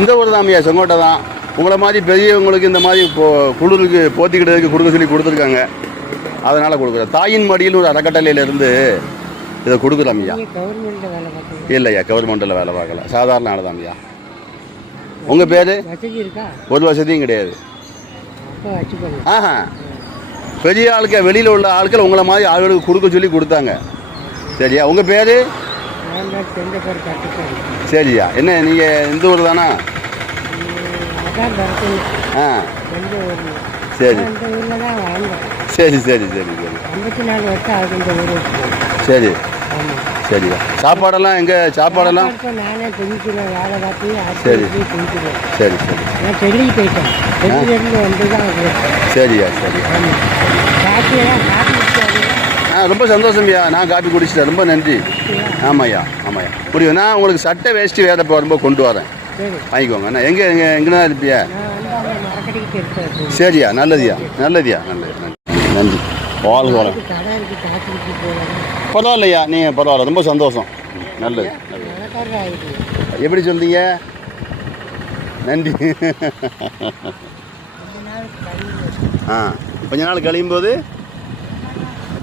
இந்த ஊர் தான் ஐயா, செங்கோட்டை தான். உங்களை மாதிரி பெரியவங்களுக்கு இந்த மாதிரி குளிருக்கு போத்திக்கிட்டதுக்கு கொடுக்க சொல்லி கொடுத்துருக்காங்க. அதனால் கொடுக்குறேன். தாயின் மடியில் ஒரு அறக்கட்டளையிலேருந்து இதை கொடுக்குறோம் ஐயா. இல்லையா, கவர்மெண்ட்டில் வேலை பார்க்கல, சாதாரண ஆள் தான் ஐயா. உங்கள் பேர்? ஒரு வசதியும் கிடையாது. ஆஹா, பெரிய ஆளுக்க வெளியில் உள்ள ஆட்கள் உங்களை மாதிரி ஆளுகளுக்கு கொடுக்க சொல்லி கொடுத்தாங்க. சரியா, உங்கள் பேர்? சரியா, என்ன நீங்கள் இந்த ஊர் தானா? ஆ சரி சரி சரி சரி சரி சரி சரியா. சாப்பாடெல்லாம் எங்கே? சாப்பாடெல்லாம் சரி சரி சரி சரியா சரியா. ரொம்ப சந்தோஷம்யா, நான் காப்பி குடிச்சிட்டேன், ரொம்ப நன்றி. ஆமாய்யா ஆமாய்யா, புரியும். நான் உங்களுக்கு சட்டை வேஷ்டி வேலை வரும்போது கொண்டு வரேன், வாங்கிக்கோங்க. நான் எங்கே தான் இருப்பியா? சரியா, நல்லதுயா நல்லதுயா, நல்லது நன்றி. வாழ்க வளம். பரவாயில்லையா, நீங்கள் பரவாயில்ல, ரொம்ப சந்தோஷம், நல்லது. எப்படி சொன்னீங்க? நன்றி. கொஞ்ச நாள் கழியும் போது